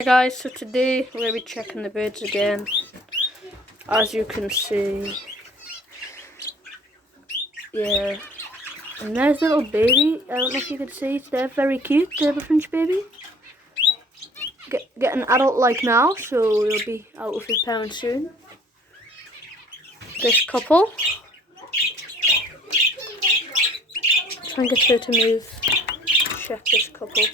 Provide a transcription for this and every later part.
Hey guys, so today we're going to be checking the birds again. As you can see, yeah, and there's little baby. I don't know if you can see, they're very cute. The little French baby. Get an adult like now, so he'll be out with his parents soon. This couple. Try and get her to move. Check this couple.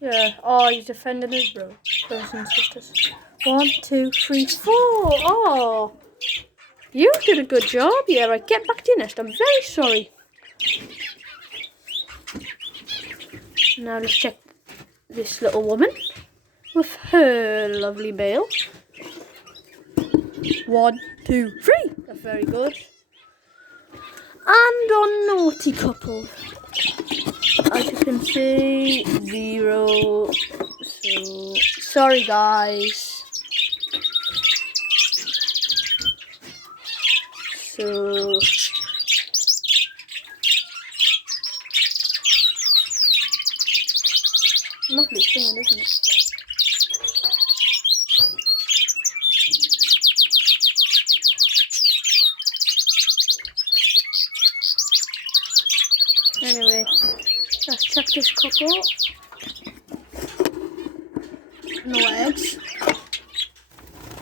Yeah. Oh, he's defending his brothers and sisters. 1, 2, 3, 4. Oh, you did a good job. Yeah, right. Get back to your nest. I'm very sorry. Now let's check this little woman with her lovely male. 1, 2, 3. That's very good. And on naughty couple, as you can see, 0. So sorry guys. So lovely singing, isn't it? Anyway, let's check this couple. No eggs.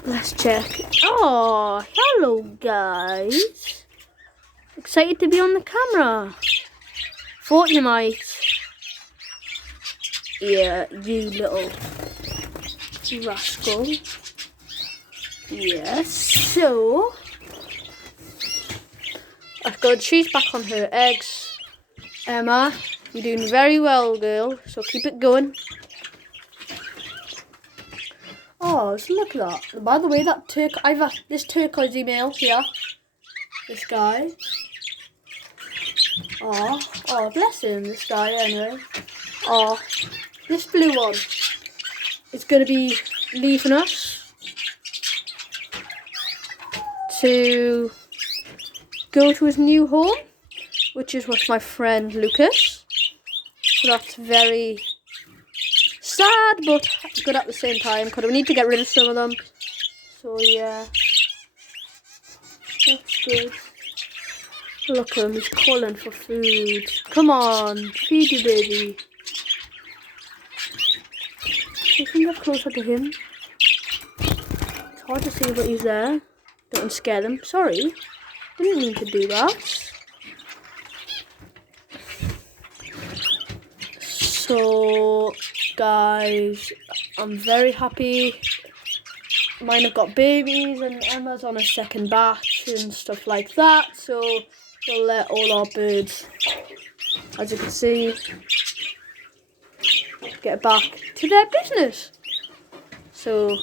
Let's check. Oh, hello guys. Excited to be on the camera. Thought you might. Yeah, you little rascal. Yes, so that's good. She's back on her eggs. Emma, you're doing very well, girl. So keep it going. Oh, so look at that. By the way, that this turquoise male here. This guy. Oh, bless him. This guy, anyway. Oh, this blue one is going to be leaving us to go to his new home, which is with my friend Lucas. So that's very sad, but good at the same time, because we need to get rid of some of them. So yeah, that's good. Look at him, he's calling for food. Come on, feed you, baby. You can get closer to him. It's hard to see, but he's there. Don't scare them. Sorry, didn't mean to do that. So guys, I'm very happy. Mine have got babies and Emma's on a second batch and stuff like that. So we'll let all our birds, as you can see, get back to their business. So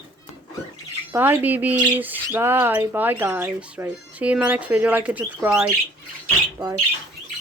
bye babies, bye guys. Right, see you in my next video. Like and subscribe. Bye.